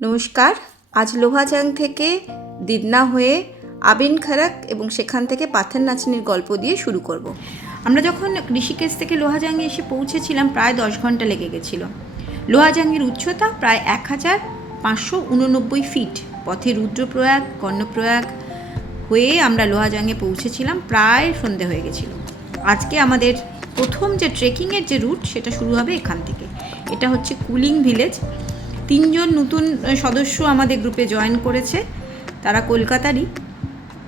নমস্কার। আজ লোহাজাং থেকে দিদনা হয়ে আবিন খারাক এবং সেখান থেকে পাথর নাচনির গল্প দিয়ে শুরু করব। আমরা যখন ঋষিকেশ থেকে লোহাজাঙ্গে এসে পৌঁছেছিলাম, প্রায় দশ ঘণ্টা লেগে গেছিল। লোহাজাঙ্গের উচ্চতা প্রায় এক হাজার পাঁচশো উননব্বই ফিট। পথে রুদ্রপ্রয়াগ, কর্ণপ্রয়াগ হয়ে আমরা লোহাজাঙ্গে পৌঁছেছিলাম, প্রায় সন্ধে হয়ে গেছিল। আজকে আমাদের প্রথম যে ট্রেকিংয়ের যে রুট সেটা শুরু হবে এখান থেকে। এটা হচ্ছে কুলিং ভিলেজ তিনজন নতুন সদস্য আমাদের গ্রুপে জয়েন করেছে। তারা কলকাতারই।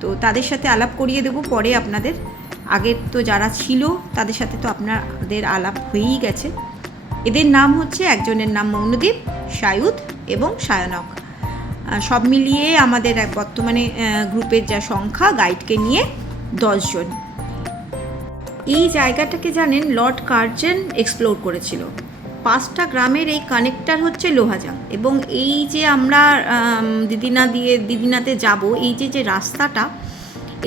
তো তাদের সাথে আলাপ করিয়ে দেবো। পরে আপনাদের, আগের তো যারা ছিল, তাদের সাথে তো আপনাদের আলাপ হয়েই গেছে। এদের নাম হচ্ছে, একজনের নাম মৌনদীপ সায়ুদ এবং সায়নক। সব মিলিয়ে আমাদের বর্তমানে গ্রুপের যা সংখ্যা গাইডকে নিয়ে দশজন এই জায়গাটাকে জানেন, লর্ড কার্জেন এক্সপ্লোর করেছিল। পাঁচটা গ্রামের এই কানেক্টার হচ্ছে লোহাজাং এবং এই যে আমরা দিদিনা দিয়ে দিদিনাতে যাব, এই যে যে রাস্তাটা,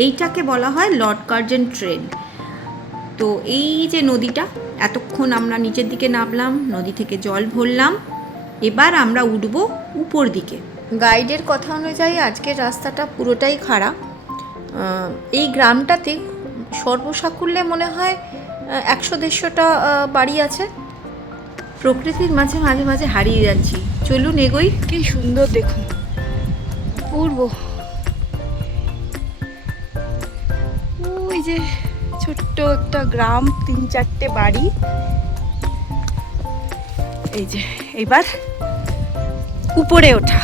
এইটাকে বলা হয় লর্ড কার্জেন ট্রেন। তো এই যে নদীটা, এতক্ষণ আমরা নিচের দিকে নামলাম, নদী থেকে জল ভরলাম, এবার আমরা উঠবো উপর দিকে। গাইডের কথা অনুযায়ী আজকের রাস্তাটা পুরোটাই খাড়া। এই গ্রামটাতে সর্বসাকুল্যে মনে হয় একশো দেড়শোটা বাড়ি আছে। প্রকৃতির মাঝে মাঝে মাঝে হারিয়ে যাচ্ছি। চলুন এগোই। কি সুন্দর দেখুন। পূর্ব। ওই যে ছোট্ট একটা গ্রাম তিন চারটে বাড়ি। এই যে এবার উপরে ওঠা।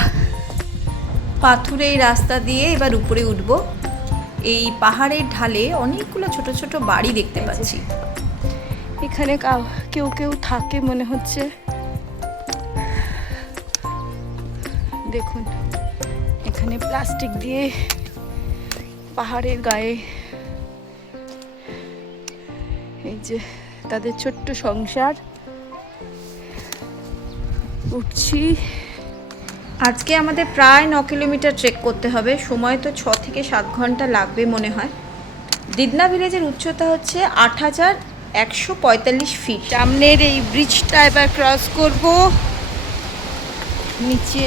পাথুরে এই রাস্তা দিয়ে এবার উপরে উঠবো। এই পাহাড়ের ঢালে অনেকগুলো ছোট ছোট বাড়ি দেখতে পাচ্ছি। এখানে কাউ- কেউ থাকে মনে হচ্ছে। দেখুন, এখানে প্লাস্টিক দিয়ে পাহাড়ের গায়ে এই যে তাদের ছোট্ট সংসার। উঠছি। আজকে আমাদের প্রায় ন কিলোমিটার ট্রেক করতে হবে। সময় তো ছ থেকে সাত ঘণ্টা লাগবে মনে হয়। দিদনা ভিলেজের উচ্চতা হচ্ছে আট হাজার একশো পঁয়তাল্লিশ ফিট সামনের এই ব্রিজটা এবার ক্রস করব নিচে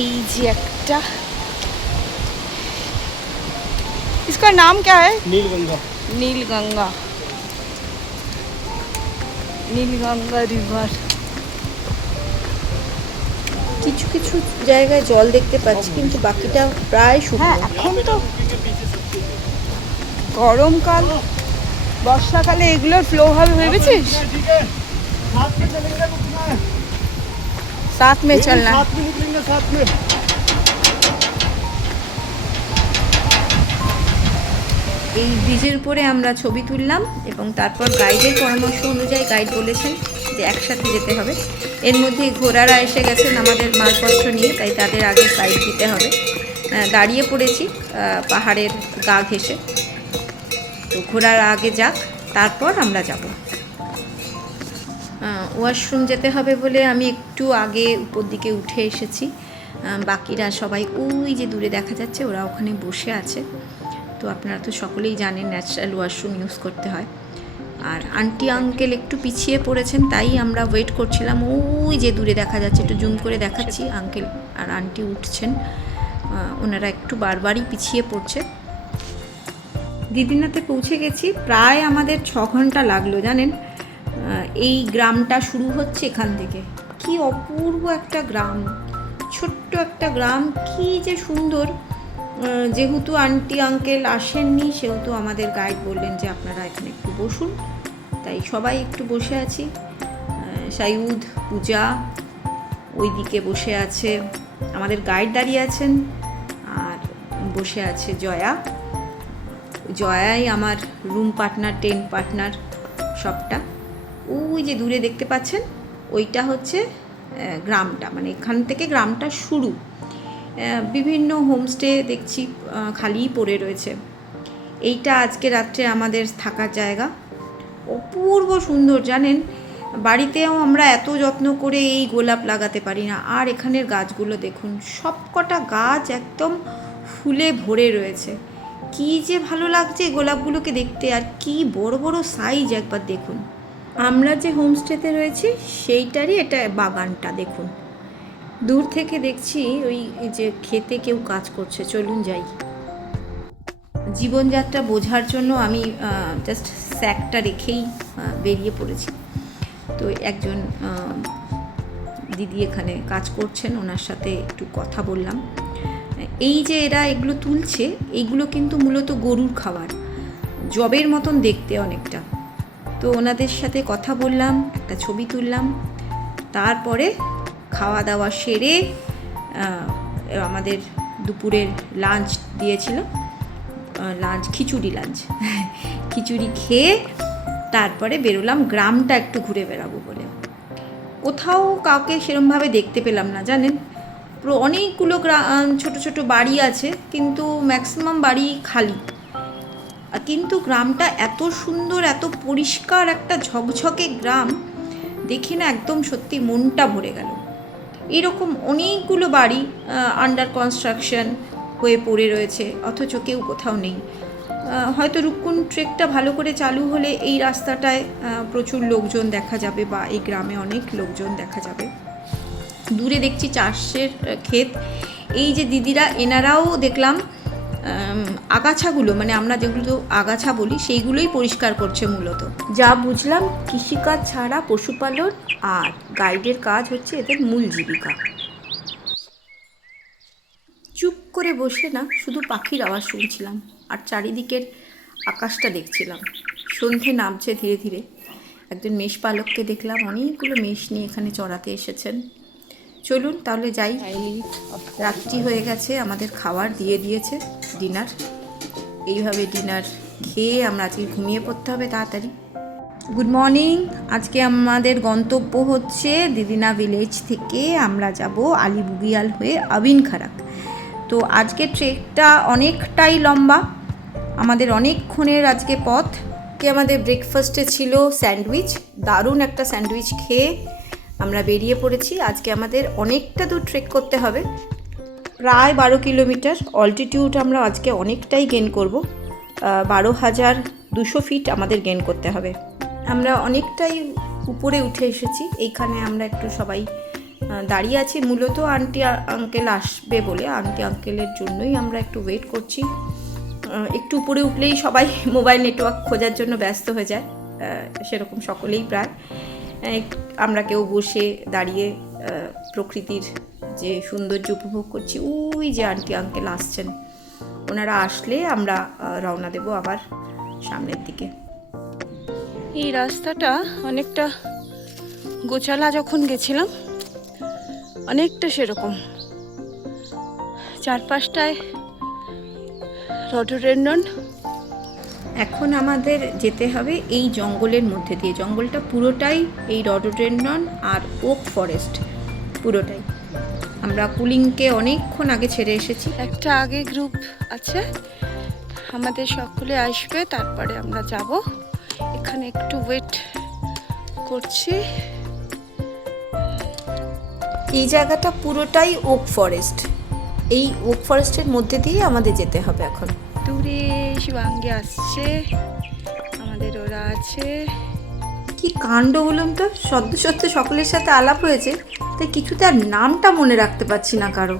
এই যে একটা इसका नाम क्या है नीलगंगा নীলগঙ্গা নীলগঙ্গা রিভার কিছু কিছু জায়গায় জল দেখতে পাচ্ছি কিন্তু বাকিটা প্রায় হ্যাঁ শুকনো এখন তো গরমকাল, বর্ষাকালে এগুলোর ফ্লো হবে, ভেবেছিস? সাথ মে এই ব্রিজের উপরে আমরা ছবি তুললাম এবং তারপর গাইডের পরামর্শ অনুযায়ী গাইড বলেছেন যে একসাথে যেতে হবে। এর মধ্যে ঘোড়ারা এসে গেছেন আমাদের মালপত্র নিয়ে, তাই তাদের আগে গাইড দিতে হবে। দাঁড়িয়ে পড়েছি পাহাড়ের গা ঘেসে তো ঘোড়ার আগে যাক, তারপর আমরা যাব। ওয়াশরুম যেতে হবে বলে আমি একটু আগে উপর দিকে উঠে এসেছি। বাকিরা সবাই ওই যে দূরে দেখা যাচ্ছে, ওরা ওখানে বসে আছে। তো আপনারা তো সকলেই জানেন ন্যাচারাল ওয়াশরুম ইউজ করতে হয়। আর আন্টি আঙ্কেল একটু পিছিয়ে পড়েছেন, তাই আমরা ওয়েট করছিলাম ওই যে দূরে দেখা যাচ্ছে, একটু জুম করে দেখাচ্ছি। আঙ্কেল আর আন্টি উঠছেন। ওনারা একটু বারবারই পিছিয়ে পড়ছে। দিদিনাতে পৌঁছে গেছি, প্রায় আমাদের ছ ঘণ্টা লাগল, জানেন? এই গ্রামটা শুরু হচ্ছে এখান থেকে। কি অপূর্ব একটা গ্রাম, ছোট্ট একটা গ্রাম, কি যে সুন্দর। যেহেতু আন্টি, আঙ্কেল আসেননি, সেহেতু আমাদের গাইড বললেন যে আপনারা এখানে একটু বসুন। তাই সবাই একটু বসে আছি। সাইউদ, পূজা ওইদিকে বসে আছে। আমাদের গাইড দাঁড়িয়ে আছেন আর বসে আছে জয়া। জয়াই আমার রুম পার্টনার টেন্ট পার্টনার সবটা। ওই যে দূরে দেখতে পাচ্ছেন, ওইটা হচ্ছে গ্রামটা। মানে এখান থেকে গ্রামটা শুরু। বিভিন্ন হোমস্টে দেখছি খালিই পড়ে রয়েছে। এইটা আজকে রাত্রে আমাদের থাকার জায়গা। অপূর্ব সুন্দর, জানেন? বাড়িতেও আমরা এত যত্ন করে এই গোলাপ লাগাতে পারি না। আর এখানের গাছগুলো দেখুন, সবকটা গাছ একদম ফুলে ভরে রয়েছে। কি যে ভালো লাগছে গোলাপগুলোকে দেখতে, আর কি বড় বড় সাইজ একবার দেখুন। আমরা যে হোমস্টেতে রয়েছি, সেইটারই এটা বাগানটা দেখুন। দূর থেকে দেখছি ওই যে খেতে কেউ কাজ করছে, চলুন যাই। জীবনযাত্রা বোঝার জন্য আমি জাস্ট স্যাকটা রেখেই বেরিয়ে পড়েছি। তো একজন দিদি এখানে কাজ করছেন, ওনার সাথে একটু কথা বললাম। এই যে এরা এগুলো তুলছে এইগুলো কিন্তু মূলত গরুর খাবার। জবের মতন দেখতে অনেকটা। তো ওনাদের সাথে কথা বললাম, একটা ছবি তুললাম। তারপরে খাওয়া দাওয়া সেরে আমাদের দুপুরের লাঞ্চ দিয়েছিল। লাঞ্চ খিচুড়ি লাঞ্চ খিচুড়ি খেয়ে তারপরে বেরোলাম। গ্রামটা একটু ঘুরে বেড়াবো বলে। কোথাও কাউকে সেরমভাবে দেখতে পেলাম না, জানেন? অনেকগুলো গ্রা ছোট ছোট বাড়ি আছে, কিন্তু ম্যাক্সিমাম বাড়ি খালি। কিন্তু গ্রামটা এত সুন্দর, এত পরিষ্কার একটা ঝকঝকে গ্রাম, দেখে না একদম সত্যি মনটা ভরে গেল। এরকম অনেকগুলো বাড়ি আন্ডার কনস্ট্রাকশন হয়ে পড়ে রয়েছে, অথচ কেউ কোথাও নেই। হয়তো রুকুন ট্রেকটা ভালো করে চালু হলে এই রাস্তাটায় প্রচুর লোকজন দেখা যাবে বা এই গ্রামে অনেক লোকজন দেখা যাবে। দূরে দেখছি চাষের ক্ষেত। এই যে দিদিরা, এনারাও দেখলাম আগাছাগুলো মানে আমরা যেগুলো আগাছা বলি, সেইগুলোই পরিষ্কার করছে মূলত। যা বুঝলাম, কৃষিকাজ ছাড়া পশুপালন আর গাইডের কাজ হচ্ছে এদের মূল জীবিকা। চুপ করে বসে না, শুধু পাখির আওয়াজ শুনছিলাম আর চারিদিকের আকাশটা দেখছিলাম। সন্ধে নামছে ধীরে ধীরে। একজন মেষ পালককে দেখলাম, অনেকগুলো মেষ নিয়ে এখানে চড়াতে এসেছেন। চলুন তাহলে যাই। রাত্রি হয়ে গেছে আমাদের খাবার দিয়ে দিয়েছে ডিনার এইভাবে ডিনার খেয়ে আমরা আজকে ঘুমিয়ে পড়তে হবে তাড়াতাড়ি। গুড মর্নিং আজকে আমাদের গন্তব্য হচ্ছে দিদিনা ভিলেজ থেকে আমরা যাব আলিবুগিয়াল হয়ে আবিন খারাক। তো আজকে ট্রেকটা অনেকটাই লম্বা আমাদের অনেকক্ষণের আজকে পথ। কে আমাদের ব্রেকফাস্টে ছিল স্যান্ডউইচ। দারুণ একটা স্যান্ডউইচ খেয়ে আমরা বেরিয়ে পড়েছি। আজকে আমাদের অনেকটা দূর ট্রেক করতে হবে। প্রায় বারো কিলোমিটার। অল্টিটিউড আমরা আজকে অনেকটাই গেন করব। বারো হাজার দুশো ফিট আমাদের গেন করতে হবে। আমরা অনেকটাই উপরে উঠে এসেছি। এইখানে আমরা একটু সবাই দাঁড়িয়ে আছি। মূলত আন্টি আঙ্কেল আসবে বলে। আন্টি আঙ্কেলের জন্যই আমরা একটু ওয়েট করছি। একটু উপরে উঠলেই সবাই মোবাইল নেটওয়ার্ক খোঁজার জন্য ব্যস্ত হয়ে যায়। সেরকম সকলেই প্রায়। আমরা কেউ বসে দাঁড়িয়ে প্রকৃতির যে সৌন্দর্য উপভোগ করছি, ওই যে আন্টি আঙ্কেল আসছেন। ওনারা আসলে আমরা রওনা দেব আবার সামনের দিকে। এই রাস্তাটা অনেকটা গোচালা যখন গেছিলাম, অনেকটা সেরকম। চারপাশটায় রডোডেন্ডন এখন আমাদের যেতে হবে এই জঙ্গলের মধ্যে দিয়ে। জঙ্গলটা পুরোটাই এই রডোডেন্ডন আর ওক ফরেস্ট, পুরোটাই। আমরা কুলিংকে অনেকক্ষণ আগে ছেড়ে এসেছি। একটা আগে গ্রুপ আছে, আমাদের সকলে আসবে, তারপরে আমরা যাব। এখানে একটু ওয়েট করছি। এই জায়গাটা পুরোটাই ওক ফরেস্ট। এই ওক ফরেস্টের মধ্যে দিয়ে আমাদের যেতে হবে এখন। দূরে শিবাঙ্গে আসছে। আমাদের ওরা আছে। কি কাণ্ড বলুন তো? সদ্য সত্য সকলের সাথে আলাপ হয়েছে তাই কিছুতে আর নামটা মনে রাখতে পারছি না কারও।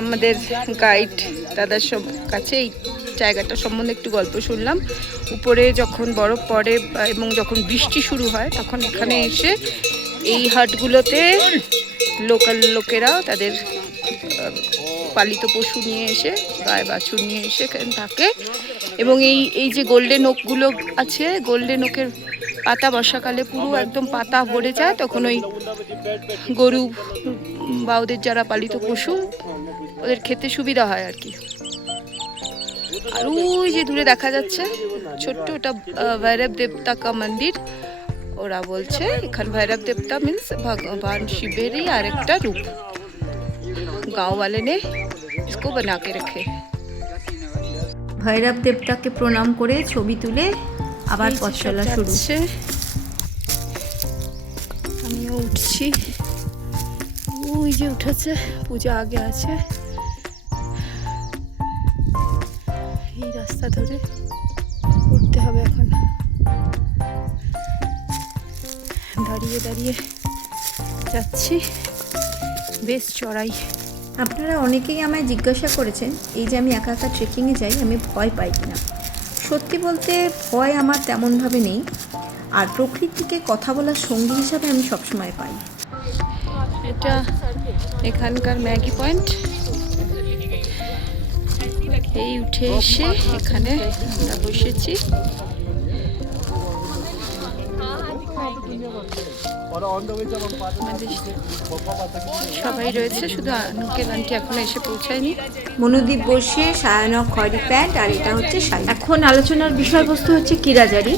আমাদের গাইড দাদার সব কাছে এই জায়গাটা সম্বন্ধে একটু গল্প শুনলাম। উপরে যখন বরফ পড়ে এবং যখন বৃষ্টি শুরু হয় তখন এখানে এসে এই হাটগুলোতে লোকাল লোকেরা তাদের পালিত পশু নিয়ে এসে গায়ে বাছুর নিয়ে এসে থাকে। এবং এই এই যে গোল্ডেন ওকগুলো আছে গোল্ডেন ওকের পাতা বর্ষাকালে পুরো একদম পাতা ভরে যায়, তখন ওই গরু, বা ওদের যারা পালিত পশু, ওদের খেতে সুবিধা হয় আর কি। আর ওই যে দূরে দেখা যাচ্ছে, ছোট্ট ওটা ভৈরব দেবতা কা মন্দির, ওরা বলছে, এখানে ভৈরব দেবতা মিন্স ভগবান শিবেরই আরেকটা রূপ। গাঁওওয়ালে নেই इसको बना के रखे ভৈরব দেবতাকে প্রণাম করে ছবি তুলে আবার এই যে পথ সব চলা শুরু যাচ্ছে। আমিও উঠছি ওই যে উঠেছে পূজা আগে আছে এই রাস্তা ধরে উঠতে হবে এখন দাঁড়িয়ে দাঁড়িয়ে যাচ্ছি বেশ চড়াই আপনারা অনেকেই আমায় জিজ্ঞাসা করেছেন, এই যে আমি একা একা ট্রেকিংয়ে যাই, আমি ভয় পাই কিনা। সত্যি বলতে ভয় আমার তেমনভাবে নেই। আর প্রকৃতিকে কথা বলার সঙ্গী হিসাবে আমি সবসময় পাই। এটা এখানকার ম্যাগি পয়েন্ট। এই উঠে এসে এখানে আমরা বসেছি। সবাই রয়েছে শুধু আঙ্কেল আন্টি এখনও এসে পৌঁছায়নি। মনুদ্বীপ বসে সায়ানক খয়রি প্যান্ট আর এটা হচ্ছে শাড়ি। এখন আলোচনার বিষয়বস্তু হচ্ছে কিরাজারি।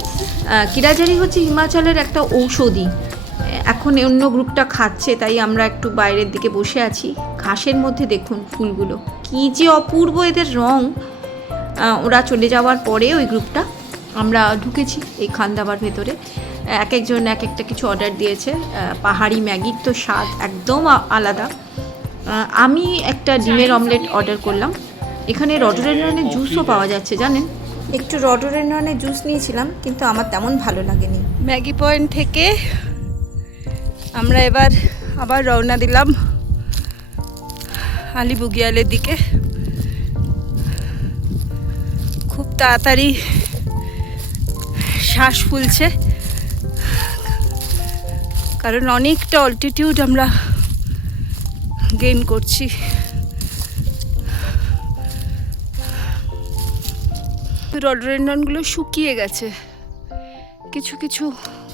কিরাজারি হচ্ছে হিমাচলের একটা ঔষধি। এখন অন্য গ্রুপটা খাচ্ছে তাই আমরা একটু বাইরের দিকে বসে আছি। ঘাসের মধ্যে দেখুন ফুলগুলো। কি যে অপূর্ব এদের রং। ওরা চলে যাওয়ার পরে ওই গ্রুপটা। আমরা ঢুকেছি এই খান্দাবার ভেতরে। এক একজন এক একটা কিছু অর্ডার দিয়েছে। পাহাড়ি ম্যাগির তো স্বাদ একদম আলাদা। আমি একটা ডিমের অমলেট অর্ডার করলাম। এখানে রডোরেননের জুসও পাওয়া যাচ্ছে জানেন? একটু রডোরেননের জুস নিয়েছিলাম কিন্তু আমার তেমন ভালো লাগেনি। ম্যাগি পয়েন্ট থেকে আমরা এবার আবার রওনা দিলাম আলিবুগিয়ালের দিকে। খুব তাড়াতাড়ি শ্বাস ফুলছে। কারণ অনেকটা অল্টিটিউড আমরা গেইন করছি। রডরেন্ডনগুলো শুকিয়ে গেছে। কিছু কিছু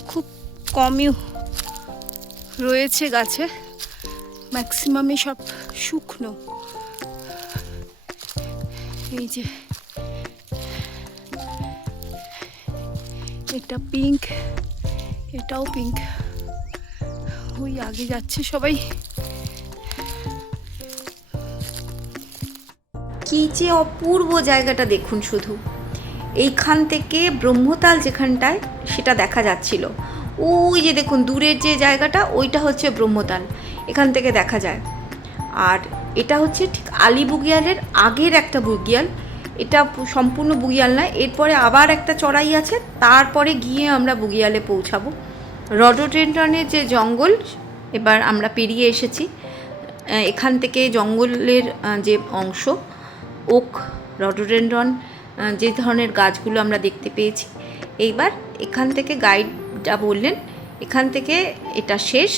খুব কমই রয়েছে গাছে। ম্যাক্সিমামই সব শুকনো। এই যে এটা পিঙ্ক এটাও পিঙ্ক ওই আগে যাচ্ছে সবাই। কি যে অপূর্ব জায়গাটা দেখুন শুধু। এইখান থেকে ব্রহ্মতাল যেখানটায় সেটা দেখা যাচ্ছিল। ওই যে দেখুন, দূরের যে জায়গাটা, ওইটা হচ্ছে ব্রহ্মতাল, এখান থেকে দেখা যায়। আর এটা হচ্ছে ঠিক আলী বুগিয়ালের আগের একটা বুগিয়াল। এটা সম্পূর্ণ বুগিয়াল নয়, এরপরে আবার একটা চড়াই আছে, তারপরে গিয়ে আমরা বুগিয়ালে পৌঁছাবো। রডোডেন্ড্রনের যে জঙ্গল, এবার আমরা পেরিয়ে এসেছি। এখান থেকে জঙ্গলের যে অংশ ওক রডোডেন্ড্রন যে ধরনের গাছগুলো আমরা দেখতে পেয়েছি। এইবার এখান থেকে গাইডটা বললেন, এখান থেকে এটা শেষ।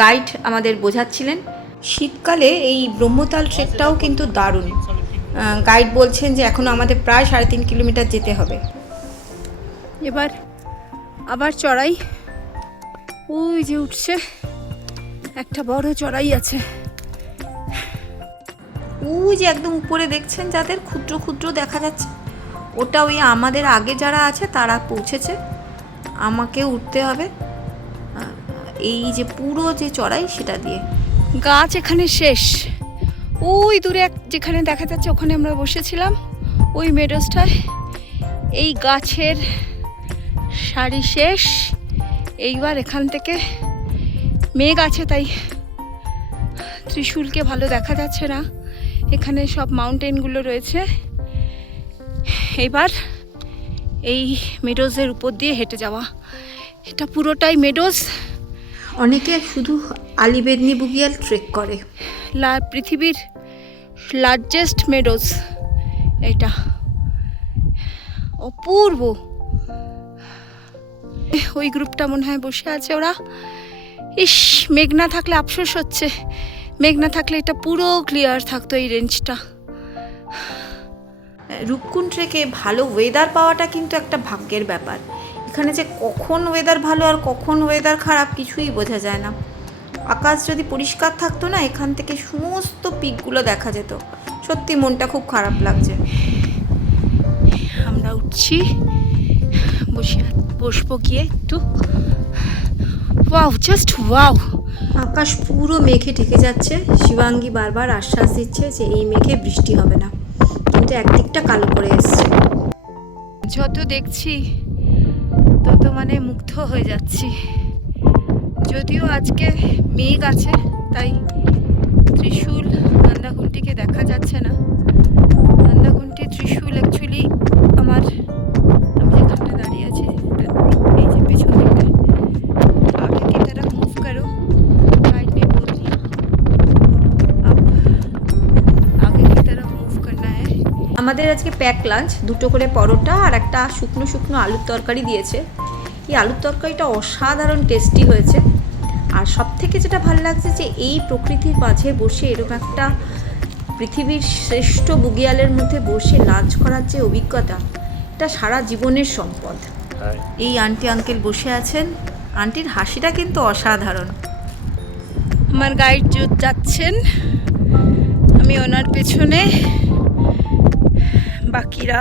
গাইড আমাদের বোঝাচ্ছিলেন, শীতকালে এই ব্রহ্মতাল ট্রেকটাও কিন্তু দারুণ। গাইড বলছেন যে এখনও আমাদের প্রায় সাড়ে তিন কিলোমিটার যেতে হবে। এবার আবার চড়াই। ওই যে উঠছে। একটা বড় চড়াই আছে। ওই যে একদম উপরে দেখছেন যাদের ক্ষুদ্র ক্ষুদ্র দেখা যাচ্ছে। ওটা ওই আমাদের আগে যারা আছে তারা পৌঁছেছে। আমাকে উঠতে হবে। এই যে পুরো যে চড়াই সেটা দিয়ে। গাছ এখানে শেষ। ওই দূরে এক যেখানে দেখা যাচ্ছে ওখানে আমরা বসেছিলাম ওই মেডোসটায়। এই গাছের সারি শেষ। এইবার এখান থেকে মেঘ আছে তাই ত্রিশূলকে ভালো দেখা যাচ্ছে না। এখানে সব মাউন্টেনগুলো রয়েছে। এবার এই মেডোজের উপর দিয়ে হেঁটে যাওয়া। এটা পুরোটাই মেডোজ। অনেকে শুধু আলিবেদনি বুগিয়াল ট্রেক করে। লা পৃথিবীর লার্জেস্ট মেডোজ এটা অপূর্ব। ওই গ্রুপটা মনে হয় বসে আছে ওরা। ইস মেঘ না থাকলে আফসোস হচ্ছে। মেঘ না থাকলে এটা পুরো ক্লিয়ার থাকতো এই রেঞ্জটা রূপকুন ট্রেকে ভালো ওয়েদার পাওয়াটা কিন্তু একটা ভাগ্যের ব্যাপার। এখানে যে কখন ওয়েদার ভালো আর কখন ওয়েদার খারাপ কিছুই বোঝা যায় না। আকাশ যদি পরিষ্কার থাকতো না এখান থেকে সমস্ত পিকগুলো দেখা যেত। সত্যি মনটা খুব খারাপ লাগছে। আমরা উঠছি। বসে বসবো গিয়ে একটু। ওয়াও জাস্ট ওয়াও আকাশ পুরো মেঘে ঢেকে যাচ্ছে। শিবাঙ্গী বারবার আশ্বাস দিচ্ছে যে এই মেঘে বৃষ্টি হবে না। কিন্তু একদিকটা কালো করে এসছে। যত দেখছি তত মানে মুগ্ধ হয়ে যাচ্ছি। যদিও আজকে মেঘ আছে তাই ত্রিশূল নন্দাকুণ্টিকে দেখা যাচ্ছে না। নন্দাকুণ্টি ত্রিশূল অ্যাকচুয়ালি আমার আমাদের আজকে প্যাক লাঞ্চ দুটো করে পরোটা আর একটা শুকনো শুকনো আলুর তরকারি দিয়েছে। এই আলুর তরকারিটা অসাধারণ টেস্টি হয়েছে। আর সব থেকে যেটা ভালো লাগছে যে এই প্রকৃতির মাঝে বসে এরকম একটা পৃথিবীর শ্রেষ্ঠ বুগিয়ালের মধ্যে বসে লাঞ্চ করার যে অভিজ্ঞতা এটা সারা জীবনের সম্পদ। এই আন্টি আঙ্কেল বসে আছেন। আন্টির হাসিটা কিন্তু অসাধারণ। আমার গাইড যাচ্ছেন। আমি ওনার পেছনে বাকিরা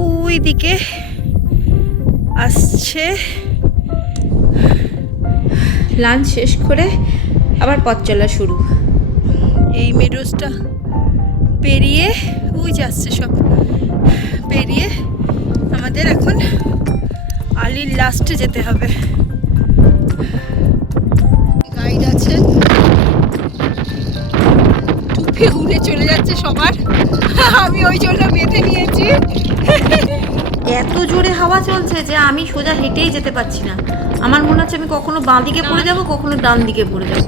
ওই দিকে আসছে। লাঞ্চ শেষ করে আবার পথ চলা শুরু। এই মেডোজটা পেরিয়ে, ওই যাচ্ছে সব, পেরিয়ে আমাদের এখন আলির লাস্টে যেতে হবে। গাইড আছেন। টুপি উড়ে চলে যাচ্ছে সবার। আমি ওই জন্য বেঁধে নিয়েছি। এত জোরে হাওয়া চলছে যে আমি সোজা হেঁটেই যেতে পারছি না। আমার মনে হচ্ছে আমি কখনো বাঁ দিকে পড়ে যাব কখনো ডান দিকে পড়ে যাব।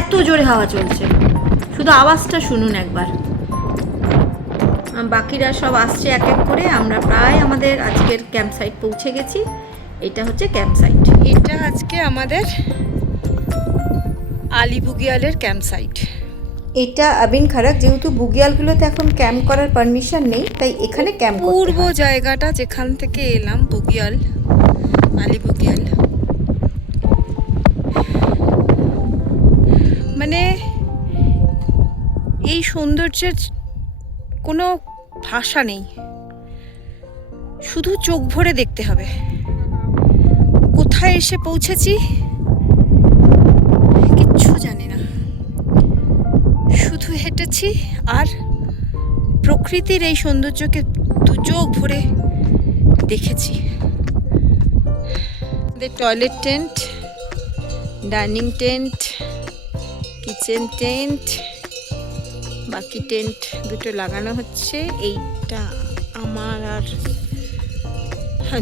এত জোরে হাওয়া চলছে। শুধু আওয়াজটা শুনুন একবার। বাকিরা সব আসছে এক এক করে। আমরা প্রায় আমাদের আজকের ক্যাম্প সাইট পৌঁছে গেছি। এটা হচ্ছে ক্যাম্প সাইট এটা আজকে আমাদের আলিবুগিয়ালের ক্যাম্প সাইট এটা আবিন খারাক যেহেতু বুগিয়ালগুলোতে এখন ক্যাম্প করার পারমিশন নেই তাই এখানে ক্যাম্প পূর্ব জায়গাটা যেখান থেকে এলাম বুগিয়াল আলি বুগিয়াল। মানে এই সৌন্দর্যের কোনো ভাষা নেই। শুধু চোখ ভরে দেখতে হবে। কোথায় এসে পৌঁছেছি? হেঁটেছি আর প্রকৃতির এই সৌন্দর্যকে দু চোখ ভরে দেখেছি। Toilet tent dining tent kitchen tent বাকি টেন্ট দুটো লাগানো হচ্ছে। এইটা আমার আর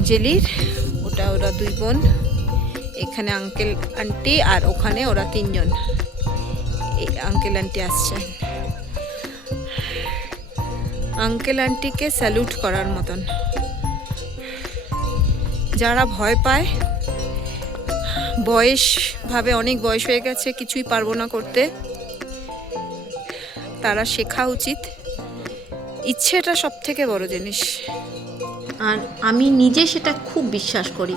জেলির ওটা ওরা দুই বোন, এখানে আঙ্কেল আন্টি আর ওখানে ওরা তিনজন। এই আঙ্কেল আন্টি আসছেন আঙ্কেল আন্টিকে স্যালুট করার মতন। যারা ভয় পায়, বয়স ভাবে অনেক বয়স হয়ে গেছে, কিছুই পারব না করতে। তারা শেখা উচিত। ইচ্ছেটা সব থেকে বড় জিনিস। আর আমি নিজে সেটা খুব বিশ্বাস করি।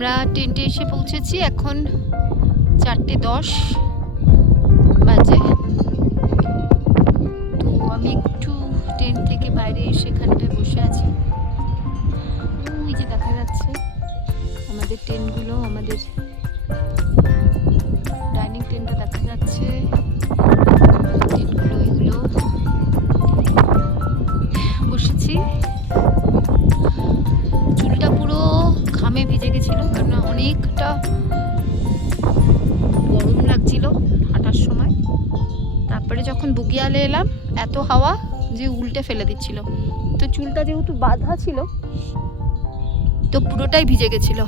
আমরা টেন্টে এসে পৌঁছেছি এখন চারটে দশ। ফেলে দিচ্ছিল। তো চুলটা যেহেতু বাঁধা ছিল, তো পুরোটাই ভিজে গেছিল।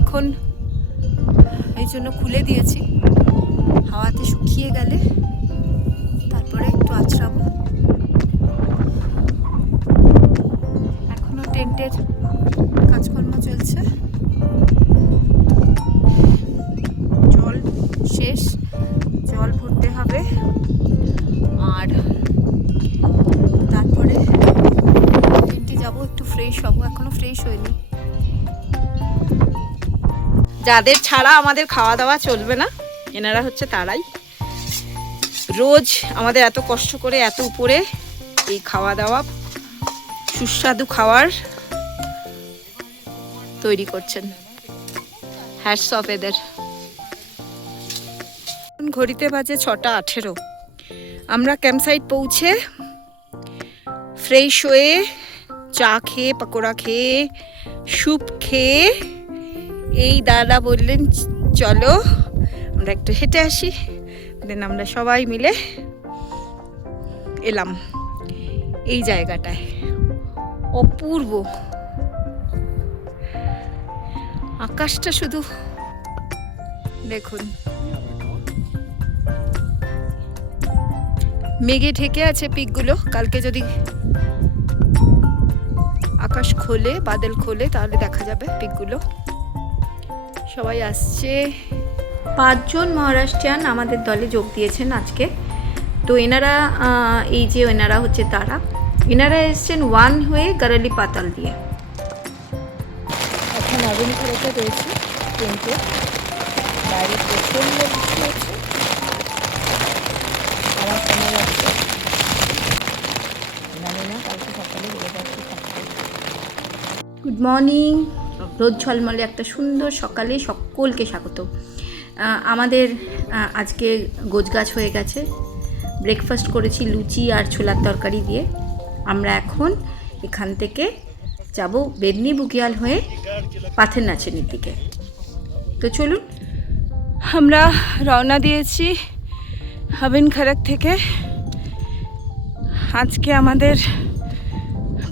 এখন এই জন্য খুলে দিয়েছি। হাওয়াতে শুকিয়ে গেলে তারপরে একটু আছড়াবো। এখনও টেন্টের কাজকর্ম চলছে। জল শেষ। হয়নি যাদের ছাড়া আমাদের খাওয়া দাওয়া চলবে না, এনারা হচ্ছে তারাই। রোজ আমাদের এত কষ্ট করে এত উপরে এই খাওয়া দাওয়া, সুস্বাদু খাওয়ার তৈরি করছেন। হ্যাটস এদের। ঘড়িতে বাজে ছটা আঠেরো। আমরা ক্যাম্পসাইট পৌঁছে ফ্রেশ হয়ে চা খেয়ে, পকোড়া খেয়ে, স্যুপ খেয়ে, এই দাদা বললেন, চলো, আমরা একটু হেঁটে আসি। দেন আমরা সবাই মিলে এলাম এই জায়গাটায়। অপূর্ব। আকাশটা শুধু দেখুন। মেঘে ঢেকে আছে পিকগুলো। কালকে যদি আকাশ খোলে, বাদল খোলে, তাহলে দেখা যাবে পিকগুলো সবাই আসছে। পাঁচজন মহারাষ্ট্রিয়ান আমাদের দলে যোগ দিয়েছেন আজকে। তো এনারা এই যে এনারা হচ্ছে তারা। এনারা এসছেন ওয়ান হয়ে গারালি পাতাল দিয়ে। এখন আগুন খড়াতে রয়েছে কিন্তু বাইরে প্রচণ্ড বৃষ্টি হচ্ছে। আমার কেমন লাগছে জানি না, কালকে সকালে বেরোতে পারছি গুড মর্নিং রোদ ঝলমলে একটা সুন্দর সকালে সকলকে স্বাগত। আমাদের আজকে গোছগাছ হয়ে গেছে। ব্রেকফাস্ট করেছি লুচি আর ছোলার তরকারি দিয়ে। আমরা এখন এখান থেকে যাব বেদনি বুকিয়াল হয়ে পাথের নাচেনের দিকে। তো চলুন, আমরা রওনা দিয়েছি হাবিন খারাক থেকে। আজকে আমাদের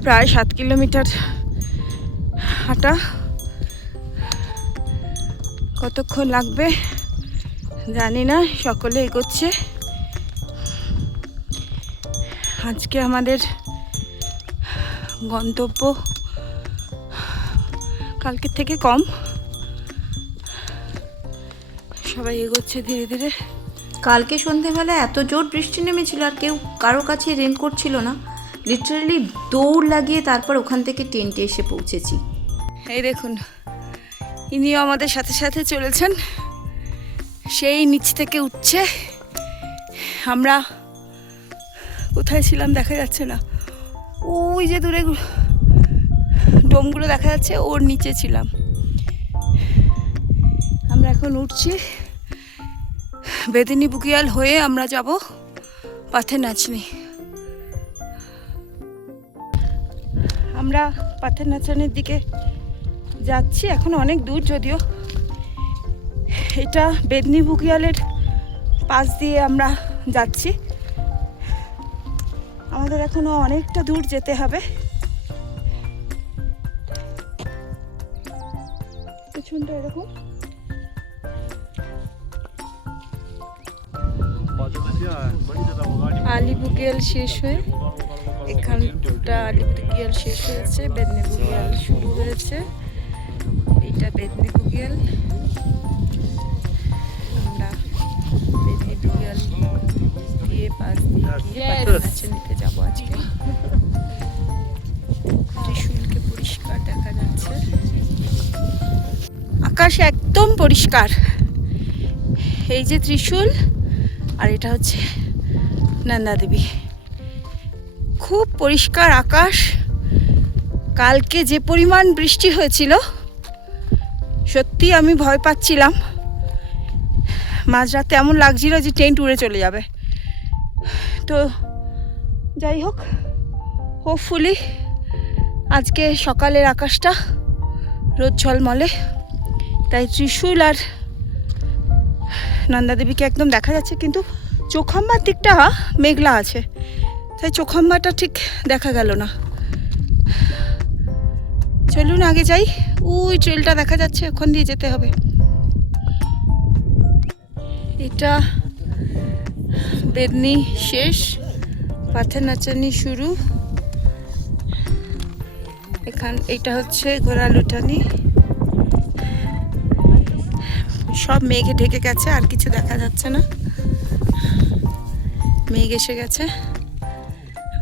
প্রায় সাত কিলোমিটার হাঁটা। কতক্ষণ লাগবে জানি না, সকলে এগোচ্ছে। আজকে আমাদের গন্তব্য কালকের থেকে কম। সবাই এগোচ্ছে ধীরে ধীরে। কালকে সন্ধেবেলা এত জোর বৃষ্টি নেমেছিল আর কেউ কারও কাছে রেনকোট ছিল না। লিটারালি দৌড় লাগিয়ে তারপর ওখান থেকে টেন্টে এসে পৌঁছেছি। এই দেখুন, ইনিও আমাদের সাথে সাথে চলেছেন। সেই নিচ থেকে উঠছে। আমরা কোথায় ছিলাম দেখা যাচ্ছে না। ওই যে দূরে ডোমগুলো দেখা যাচ্ছে, ওর নিচে ছিলাম। আমরা এখন উঠছি। বেদিনী বুকিয়াল হয়ে আমরা যাব পাথে নাচনি। আমরা পাথের নাচানের দিকে যাচ্ছি, এখন অনেক দূর যদিও। এটা বেদনি বুকিয়ালের পাশ দিয়ে আমরা যাচ্ছি। আমাদের এখনও অনেকটা দূর যেতে হবে। পেছনটা এরকম। আলি বুকিয়াল শেষ হয়ে এখানটা আলি বুকিয়াল শেষ হয়েছে বেদনি বুকিয়াল শুরু হয়েছে। এটা বেদনি বুকিয়াল আমরা বেদনি বুকিয়াল দিয়ে পাশ দিয়ে নাচে নিতে যাব আজকে। ত্রিশুলকে পরিষ্কার দেখা যাচ্ছে। আকাশ একদম পরিষ্কার। এই যে ত্রিশূল আর এটা হচ্ছে নন্দা দেবী। খুব পরিষ্কার আকাশ। কালকে যে পরিমাণ বৃষ্টি হয়েছিল সত্যি আমি ভয় পাচ্ছিলাম। মাঝরাতে এমন লাগছিল যে টেন্ট উড়ে চলে যাবে। তো যাই হোক হোপফুলি আজকে সকালের আকাশটা রোদ ঝলমলে। তাই ত্রিশূল আর নন্দাদেবীকে একদম দেখা যাচ্ছে, কিন্তু চোখাম্বার দিকটা মেঘলা আছে। তাই চোখাম্বাটা ঠিক দেখা গেল না। চলুন আগে যাই। ওই ট্রেলটা দেখা যাচ্ছে, ওখান দিয়ে যেতে হবে। এটা বেদনি শেষ, পাথর নাচানি শুরু। এখান এটা হচ্ছে ঘোড়া লুটানি। সব মেঘে ঢেকে গেছে, আর কিছু দেখা যাচ্ছে না। মেঘ এসে গেছে।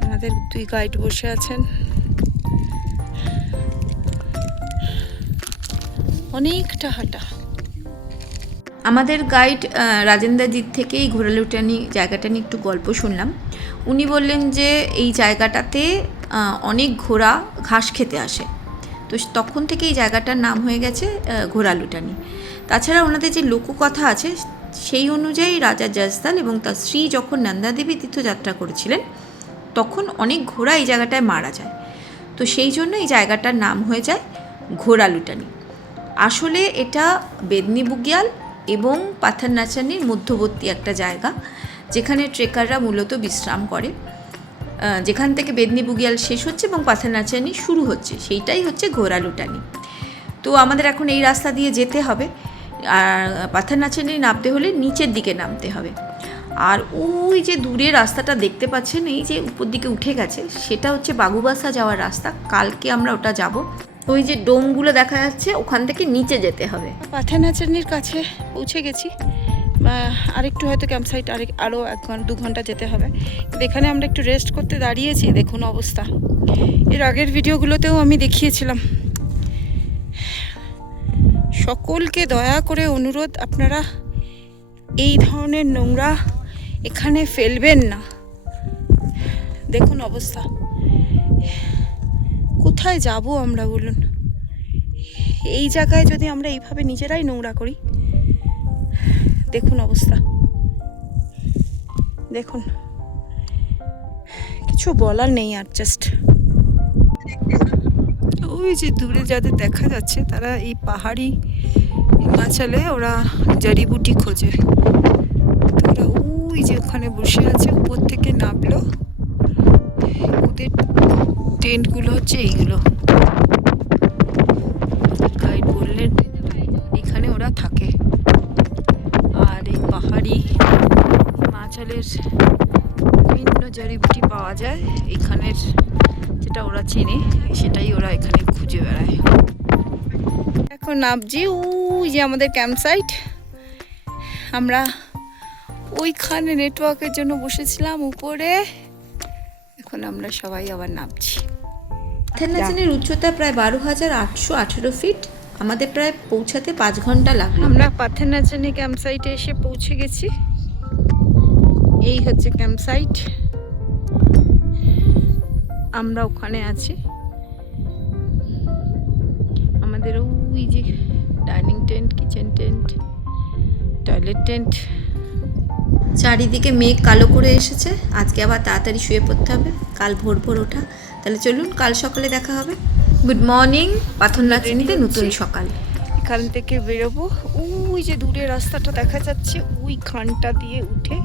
আমাদের দুই গাইড বসে আছেন। অনেকটা হাঁটা। আমাদের গাইড রাজেন্দ্র দিক থেকে এই ঘোরালুটানি জায়গাটা নিয়ে একটু গল্প শুনলাম। উনি বললেন যে, এই জায়গাটাতে অনেক ঘোড়া ঘাস খেতে আসে। তো তখন থেকে এই জায়গাটার নাম হয়ে গেছে ঘোরালুটানি। তাছাড়া ওনাদের যে লোককথা আছে, সেই অনুযায়ী রাজা জাজদাল এবং তার স্ত্রী যখন নন্দাদেবী তীর্থযাত্রা করেছিলেন, তখন অনেক ঘোড়া এই জায়গাটায় মারা যায়। তো সেই জন্য এই জায়গাটার নাম হয়ে যায় ঘোড়ালুটানি আসলে এটা বেদনি বুগিয়াল এবং পাথার নাচানির মধ্যবর্তী একটা জায়গা, যেখানে ট্রেকাররা মূলত বিশ্রাম করে। যেখান থেকে বেদনি বুগিয়াল শেষ হচ্ছে এবং পাথার নাচানি শুরু হচ্ছে, সেইটাই হচ্ছে ঘোড়ালুটানি তো আমাদের এখন এই রাস্তা দিয়ে যেতে হবে। আর পাথর নাচনি নামতে হলে নিচের দিকে নামতে হবে। আর ওই যে দূরে রাস্তাটা দেখতে পাচ্ছেন, এই যে উপর দিকে উঠে গেছে, সেটা হচ্ছে বাগুবাসা যাওয়ার রাস্তা। কালকে আমরা ওটা যাব। ওই যে ডোমগুলো দেখা যাচ্ছে, ওখান থেকে নিচে যেতে হবে। পাথানাচাননির কাছে পৌঁছে গেছি। আরেকটু হয়তো ক্যাম্প সাইট আরেক আরও এক ঘণ্টা দু ঘণ্টা যেতে হবে। এখানে আমরা একটু রেস্ট করতে দাঁড়িয়েছি, দেখুন অবস্থা। এর আগের ভিডিওগুলোতেও আমি দেখিয়েছিলাম। সকলকে দয়া করে অনুরোধ, আপনারা এই ধরনের নোংরা এখানে ফেলবেন না। দেখুন অবস্থা। কোথায় যাব আমরা, বলুন? এই জায়গায় যদি আমরা এইভাবে নিজেরাই নোংরা করি, দেখুন অবস্থা। দেখুন, কিছু বলার নেই আর জাস্ট ওই যে দূরে যাদের দেখা যাচ্ছে, তারা এই পাহাড়ি হিমাচলে ওরা জড়িবুটি খোঁজে। তো ওরা ওই যে ওখানে বসে আছে, উপর থেকে নামলো। ওদের টেন্টগুলো হচ্ছে এইগুলো। গাইড বললেন এখানে ওরা থাকে। আর এই পাহাড়ি হিমাচলের বিভিন্ন জড়িবুটি পাওয়া যায়, এখানের যেটা ওরা চেনে, সেটাই ওরা এখানে খুঁজে বেড়ায়। এখন নামছি, ওই যে আমাদের ক্যাম্প সাইট আমরা ওইখানে নেটওয়ার্কের জন্য বসেছিলাম, উপরে। এখন আমরা সবাই আবার নামছি। পাথর উচ্চতা প্রায় বারো হাজার আটশো আঠেরো ফিট। আমাদের প্রায় পৌঁছাতে পাঁচ ঘণ্টা লাগল। আমরা পাথেনাচানি ক্যাম্প সাইটে এসে পৌঁছে গেছি। এই হচ্ছে ক্যাম্প সাইট আমরা ওখানে আছি। আমাদের ওই যে dining tent kitchen tent toilet tent. চারিদিকে মেঘ কালো করে এসেছে। আজকে আবার তাড়াতাড়ি শুয়ে পড়তে হবে। কাল ভোর ভোর ওঠা। তাহলে চলুন কাল সকালে দেখা হবে। গুড মর্নিং পাথর নাচনিতে নতুন সকাল। এখান থেকে বেরোবো। ওই যে দূরে রাস্তাটা দেখা যাচ্ছে ওই খানটা দিয়ে উঠে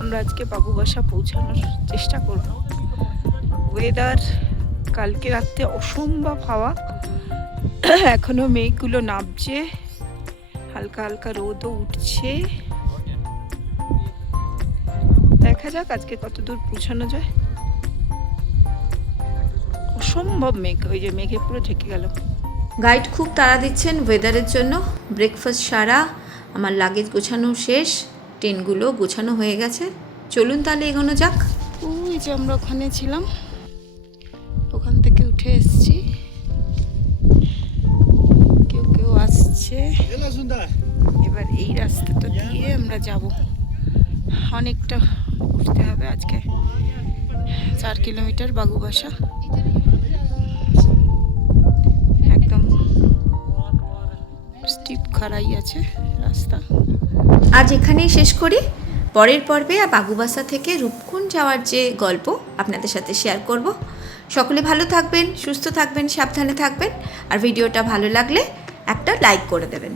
আমরা আজকে বাবু বাসা পৌঁছানোর চেষ্টা করব। ওয়েদার কালকে রাত্রে অসম্ভব হাওয়া। এখনও মেঘগুলো নামছে হালকা হালকা রোদও উঠছে। দেখা যাক আজকে কত দূর পৌঁছানো যায়। অসম্ভব মেঘ ওই যে মেঘে পুরো ঢেকে গেল। গাইড খুব তাড়া দিচ্ছেন ওয়েদারের জন্য। ব্রেকফাস্ট সারা আমার লাগেজ গোছানো শেষ টেনগুলো গোছানো হয়ে গেছে। চলুন তাহলে এগোনো যাক। ওই যে আমরা ওখানে ছিলাম ওখান থেকে উঠে এসছি। কেউ কেউ আসছে। এবার এই রাস্তাটা দিয়ে আমরা যাব। অনেকটা উঠতে হবে আজকে। চার কিলোমিটার বাগুবাসা খাড়াই আছে, রাস্তা। আজ এখানেই শেষ করি। পরের পর্বে বাগুবাসা থেকে রূপকুণ্ড যাওয়ার যে গল্প আপনাদের সাথে শেয়ার করব। সকলে ভালো থাকবেন, সুস্থ থাকবেন, সাবধানে থাকবেন। আর ভিডিওটা ভালো লাগলে একটা লাইক করে দেবেন।